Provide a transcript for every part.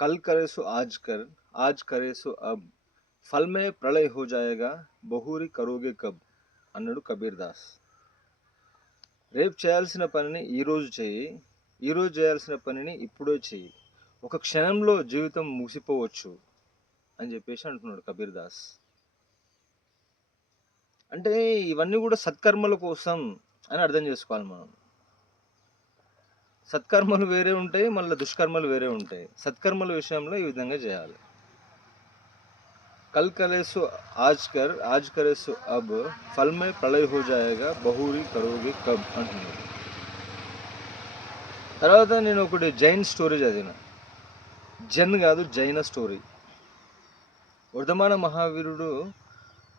कल करे सो आज करे सो अब ఫల్ మే ప్రళయ్ హో జాయేగా బహూరి కరోగే కబ్ అన్నాడు కబీర్ దాస్. రేపు చేయాల్సిన పనిని ఈరోజు చేయి, ఈరోజు చేయాల్సిన పనిని ఇప్పుడే చేయి, ఒక క్షణంలో జీవితం ముగిసిపోవచ్చు అని చెప్పేసి అంటున్నాడు కబీర్ దాస్. అంటే ఇవన్నీ కూడా సత్కర్మల కోసం అని అర్థం చేసుకోవాలి మనం. సత్కర్మలు వేరే ఉంటాయి, మళ్ళీ దుష్కర్మలు వేరే ఉంటాయి. సత్కర్మల విషయంలో ఈ విధంగా చేయాలి. కల్ కరేసు ఆజ్ కరేసు అబ్ ఫల్ మే ప్రళయ్ హో జాయేగా బహూరి కరోగే కబ్ అంటున్నాడు. తర్వాత నేను ఒకటి జైన్ స్టోరీ చదివిన. జన్ కాదు, జైన స్టోరీ. వర్ధమాన మహావీరుడు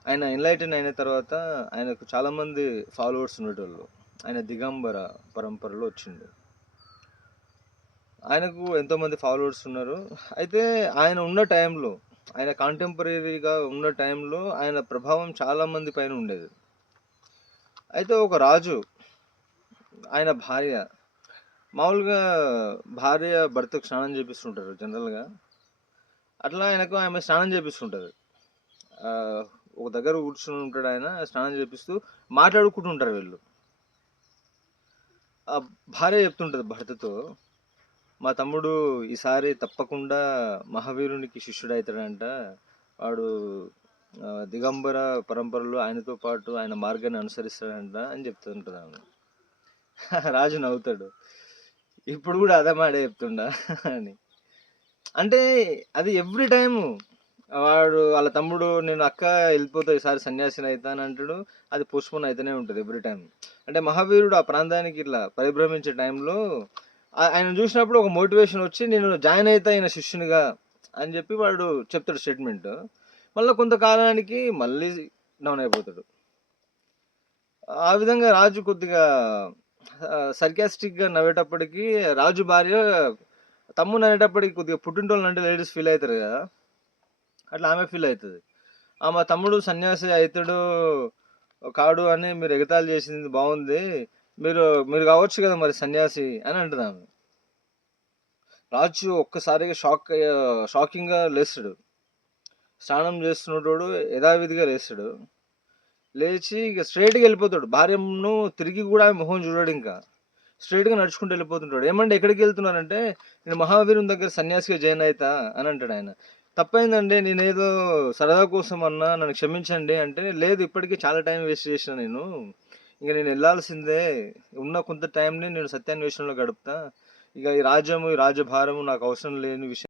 ఆయన ఎన్లైటన్ అయిన తర్వాత ఆయనకు చాలామంది ఫాలోవర్స్ ఉండేటోళ్ళు. ఆయన దిగంబర పరంపరలో వచ్చిండు. ఆయనకు ఎంతోమంది ఫాలోవర్స్ ఉన్నారు. అయితే ఆయన ఉన్న టైంలో, ఆయన కాంటెంపరీగా ఉన్న టైంలో ఆయన ప్రభావం చాలామంది పైన ఉండేది. అయితే ఒక రాజు, ఆయన భార్య, మామూలుగా భార్య భర్తకు స్నానం చేపిస్తుంటారు జనరల్గా. అట్లా ఆయనకు ఆమె స్నానం చేపిస్తుంటుంది. ఒక దగ్గర కూర్చుని ఉంటాడు ఆయన, స్నానం చేపిస్తూ మాట్లాడుకుంటుంటారు వీళ్ళు. ఆ భార్య చెప్తుంటుంది భర్తతో, మా తమ్ముడు ఈసారి తప్పకుండా మహావీరునికి శిష్యుడవుతాడంట, వాడు దిగంబర పరంపరలో ఆయనతో పాటు ఆయన మార్గాన్ని అనుసరిస్తాడంట అని చెప్తుంటుంది ఆమె. రాజు నవ్వుతాడు, ఇప్పుడు కూడా అదే మాడే చెప్తుండా అని. అంటే అది ఎవ్రీ టైము వాడు వాళ్ళ తమ్ముడు నేను అక్క వెళ్ళిపోతా ఈసారి సన్యాసిని అవుతా అని అంటాడు. అది పోస్ట్పోన్ అయితేనే ఉంటుంది ఎవ్రీ టైం. అంటే మహావీరుడు ఆ ప్రాంతానికి ఇట్లా పరిభ్రమించే టైంలో ఆయన చూసినప్పుడు ఒక మోటివేషన్ వచ్చి నేను జాయిన్ అవుతా ఆయన శిష్యునిగా అని చెప్పి వాడు చెప్తాడు స్టేట్మెంట్. మళ్ళీ కొంతకాలానికి మళ్ళీ డౌన్ అయిపోతాడు. ఆ విధంగా రాజు కొద్దిగా సర్కాస్టిక్గా నవ్వేటప్పటికి రాజు భార్య తమ్ముని అనేటప్పటికి కొద్దిగా పుట్టింటోళ్ళు అంటే లేడీస్ ఫీల్ అవుతారు కదా, అట్లా ఆమె ఫీల్ అవుతుంది. మా తమ్ముడు సన్యాసి అవుతాడు కాడు అని మీరు ఎగతాళి చేసింది బాగుంది, మీరు మీరు కావచ్చు కదా మరి సన్యాసి అని అంటుంది ఆమె. రాజు ఒక్కసారిగా షాకింగ్గా లేస్తాడు. స్నానం చేస్తున్నటోడు యథావిధిగా లేస్తాడు. లేచి ఇక స్ట్రైట్గా వెళ్ళిపోతాడు. భార్యను తిరిగి కూడా ఆమె మొహం చూడాడు, ఇంకా స్ట్రైట్గా నడుచుకుంటూ వెళ్ళిపోతుంటాడు. ఏమంటే ఎక్కడికి వెళ్తున్నారంటే నేను మహావీరుని దగ్గర సన్యాసిగా జాయిన్ అవుతా అని అంటాడు ఆయన. తప్పైందండి, నేనేదో సరదా కోసం అన్నా, నన్ను క్షమించండి అంటే, లేదు ఇప్పటికీ చాలా టైం వేస్ట్ చేసిన నేను, ఇక నేను వెళ్ళాల్సిందే, ఉన్న కొంత టైంని నేను సత్యాన్వేషణలో గడుపుతా, ఇక ఈ రాజ్యము ఈ రాజ్యభారము నాకు అవసరం లేని విషయం